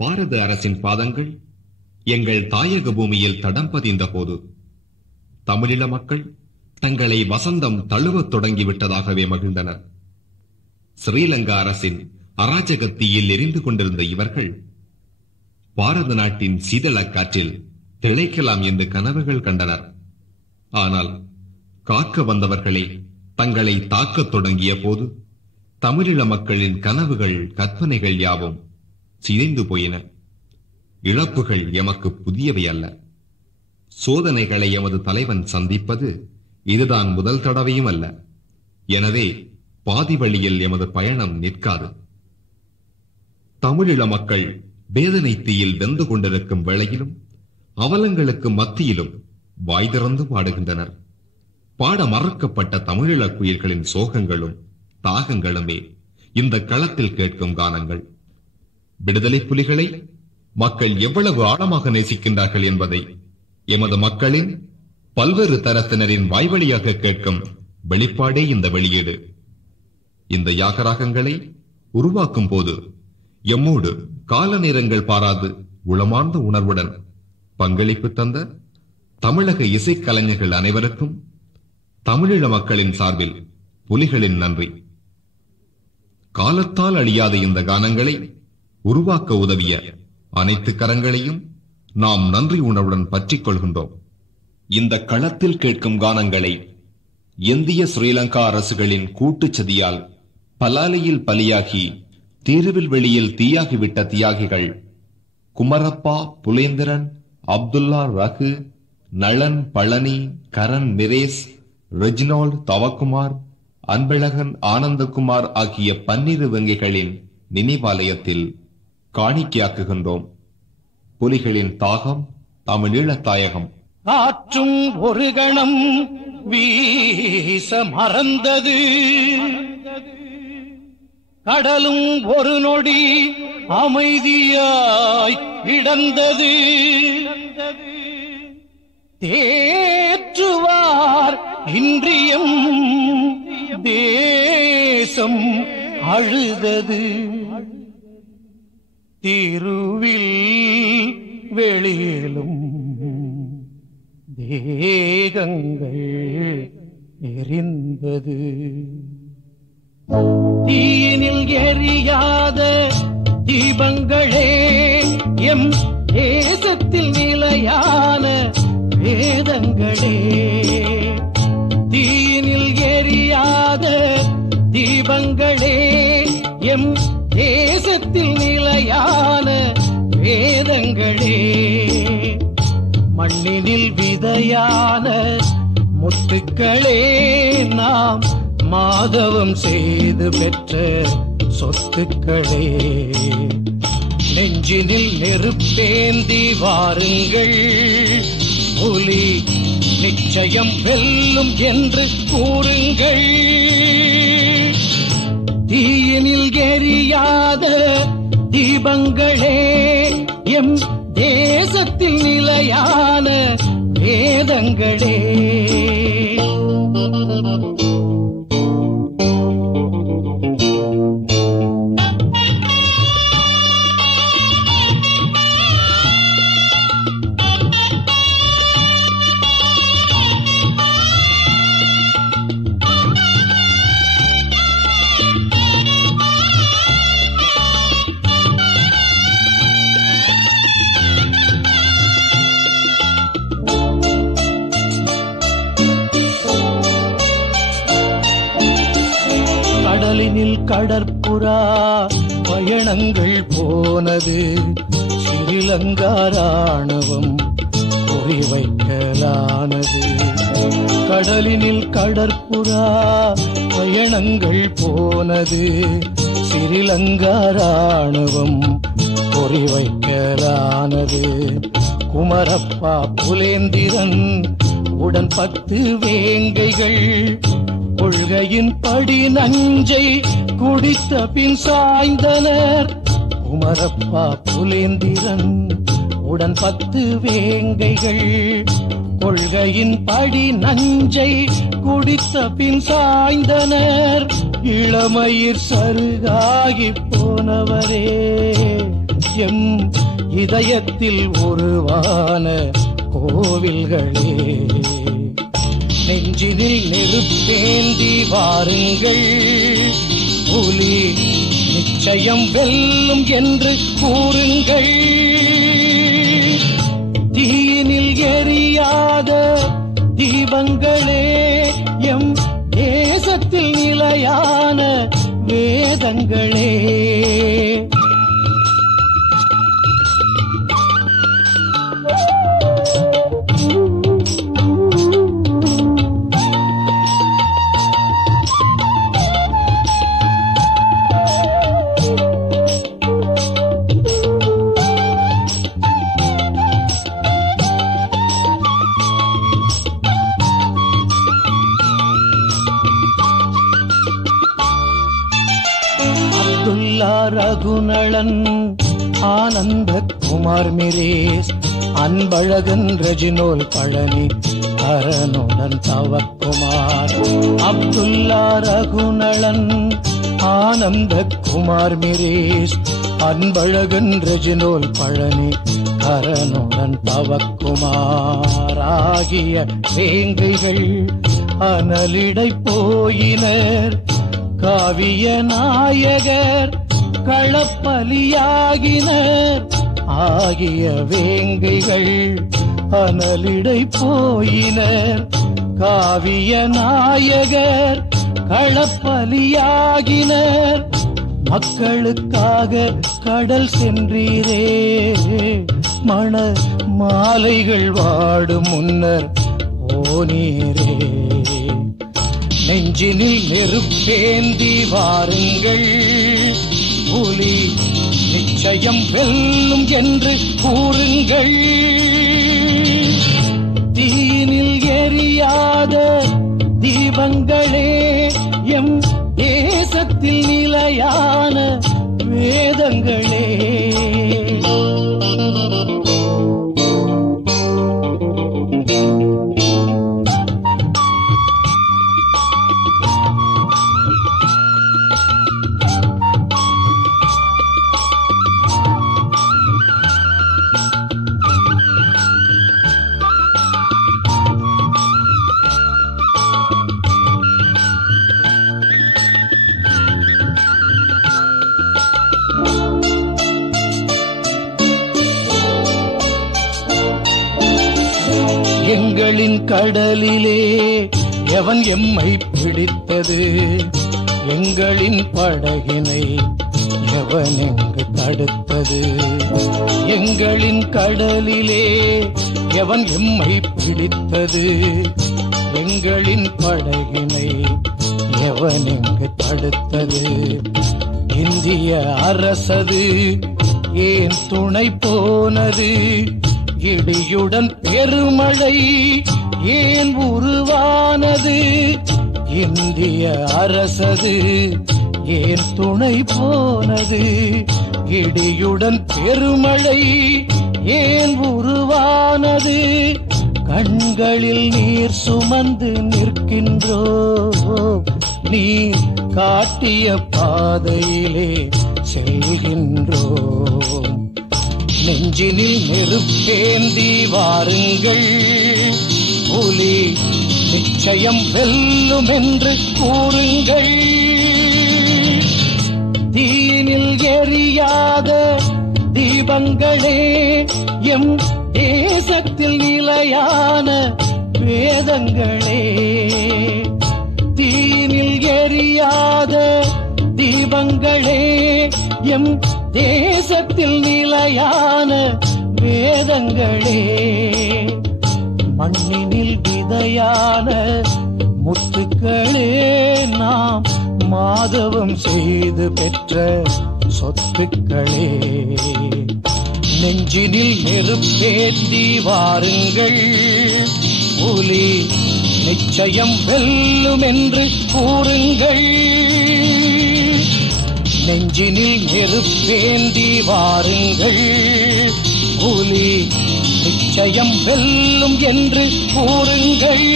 பாரத அரசின் பாதங்கள் எங்கள் தாயக பூமியில் தடம் பதிந்த போது தமிழீழ மக்கள் தங்களை வசந்தம் தழுவத் தொடங்கிவிட்டதாகவே மகிழ்ந்தனர். ஸ்ரீலங்கா அரசின் அராஜகத்தீயில் எரிந்து கொண்டிருந்த இவர்கள் பாரத நாட்டின் சீதள காற்றில் திளைக்கலாம் என்று கனவுகள் கண்டனர். ஆனால் காக்க வந்தவர்களே தங்களை தாக்கத் தொடங்கிய போது தமிழீழ மக்களின் கனவுகள் கற்பனைகள் யாவும் சிதைந்து போயின. இழப்புகள் எமக்கு புதியவை அல்ல. சோதனைகளை எமது தலைவன் சந்திப்பது இதுதான் முதல் தடவையும் அல்ல. எனவே பாதி வழியில் எமது பயணம் நிற்காது. தமிழீழ மக்கள் வேதனை தீயில் வெந்து கொண்டிருக்கும் வேளையிலும் அவலங்களுக்கு மத்தியிலும் வாய் திறந்து பாடுகின்றனர். பாட மறக்கப்பட்ட தமிழீழ குயில்களின் சோகங்களும் தாகங்களுமே இந்த களத்தில் கேட்கும் கானங்கள். விடுதலை புலிகளை மக்கள் எவ்வளவு ஆழமாக நேசிக்கின்றார்கள் என்பதை எமது மக்களின் பல்வேறு தரத்தினரின் வாய்வழியாக கேட்கும் வெளிப்பாடே இந்த வெளியீடு. இந்த யாகராகங்களை உருவாக்கும் போது எம்மோடு கால நேரங்கள் பாராது உளமார்ந்த உணர்வுடன் பங்களிப்பு தந்த தமிழக இசைக்கலைஞர்கள் அனைவருக்கும் தமிழீழ மக்களின் சார்பில் புலிகளின் நன்றி. காலத்தால் அழியாத இந்த கானங்களை உருவாக்க உதவிய அனைத்து கரங்களையும் நாம் நன்றி உணர்வுடன் பற்றிக் கொள்கின்றோம். இந்த களத்தில் கேட்கும் கானங்களை இந்திய ஸ்ரீலங்கா அரசுகளின் கூட்டுச்சதியால் பலாலையில் பலியாகி தீருவில் வெளியில் தீயாகிவிட்ட தியாகிகள் குமரப்பா, புலேந்திரன், அப்துல்லா, ரகு, நளன், பழனி, கரண், மிரேஸ், ரெஜினால்ட், தவக்குமார், அன்பழகன், ஆனந்தகுமார் ஆகிய 12 வெங்கைகளின் நினைவாலயத்தில் காணிக்கையாக்குகின்றோம். புலிகளின் தாகம் தமிழீழ தாயகம். ஆற்றும் ஒரு கணம் வீச மறந்தது, கடலும் ஒரு நொடி அமைதியாய் கிடந்தது. தேற்றுவார் இன்றியம் தேசம் அழுதது. திருவில் வெளியிலும் தேகங்கள் எரிந்தது. தீயினில் எரியாத தீபங்களே எம் தேசத்தில் நிலையான வேதங்களே. தீயினில் எரியாத தீபங்களே எம் தேசத்தில் நிலையான வேதங்களே. மண்ணினில் விதையான முத்துக்களே நாம் மாதவம் செய்து பெற்ற சொத்துக்களே. நெஞ்சினில் நெருப்பேந்தி வாருங்கள், புலி நிச்சயம் வெல்லும் என்று கூறுங்கள். தீயினில் எரியாத தீபங்களே எம் தேசத்தில் நிலையான வேதங்களே. கடலினில் கடற்புறா பயணங்கள் போனது, ஸ்ரீலங்கா ராணுவம் குறிவைக்கலானது. கடலினில் கடற்புறா பயணங்கள் போனது, ஸ்ரீலங்கா ராணுவம் குறிவைக்கலானது. குமரப்பா, புலேந்திரன் உடன் 10 வேங்கைகள் கொள்கையின் படி நஞ்சை குடித்த பின் சாய்ந்தனர். குமரப்பா, புலேந்திரன் உடன் 10 வேங்கைகள் கொள்கையின் படி நஞ்சை குடித்த பின் சாய்ந்தனர். இளமயிர் சருகாகி போனவரே எம் இதயத்தில் உருவான கோவில்களே. நெஞ்சினில் நெருப்பேந்தி வாருங்கள், புலி நிச்சயம் வெல்லும் என்று கூறுங்கள். தீயினில் எரியாத தீபங்களே, எம் தேசத்தில் நிலையான வேதங்களே. ரகுநளன், ஆனந்த குமார் மிரேஸ், அன்பழகன் ரெஜினோல் பழனி, அரணுடன் தவக்குமார். அப்துல்லா ரகுநளன், ஆனந்த குமார் மிரேஸ், அன்பழகன் ரெஜினோல் பழனி, அரணுடன் தவக்குமார். ஆகிய வேங்கைகள் அனலிடை போயினர், காவிய நாயகர் களப்பலியாகினர். ஆகிய வேங்கைகள் அனலிடை போயினர், காவிய நாயகர் களப்பலியாகினர். மக்களுக்காக கடல் சென்றீரே, மண மாலைகள் வாடும் முன்னர் ஓனீரே. நெஞ்சினில் நெருப்பேந்தி வாருங்கள், புலி நிச்சயம் வெல்லும் என்று கூறுங்கள். தீயினில் எரியாத தீபங்களே, எம் தேசத்தில் நிலையான வேதங்களே. எங்களின் கடலிலே எவன் எம்மை பிடித்தது, எங்களின் படகினை எவன் எங்கு தடுத்தது. எங்களின் கடலிலே எவன் எம்மை பிடித்தது, எங்களின் படகினை எவன் எங்கு தடுத்தது. இந்திய அரசது ஏன் துணை போனது, இடியுடன் பெருமழை ஏன் உருவானது. இந்திய அரசது ஏன் துணை போனது, இடியுடன் பெருமழை ஏன் உருவானது. கண்களில் நீர் சுமந்து நிற்கின்றோ, நீ காட்டிய பாதையிலே செல்கின்றோம். நெஞ்சினில் நெருப்பேந்தி வாருங்கள், புலி நிச்சயம் வெல்லும் என்று கூறுங்கள். தீயினில் எரியாத தீபங்களே, எம் தேசத்தில் நிலையான வேதங்களே. தீயினில் எரியாத தீபங்களே, எம் தேசத்தில் நிலையான வேதங்களே. மண்ணினில் விதையான முத்துக்களே, நாம் மாதவம் செய்து பெற்ற சொத்துக்களே. நெஞ்சினில் நெருப்பேந்தி வாருங்கள், புலி நிச்சயம் வெல்லும் என்று கூறுங்கள். நெஞ்சினில் நெருப்பேந்தி வாருங்கள், புலி நிச்சயம் வெல்லும் என்று கூறுங்கள்.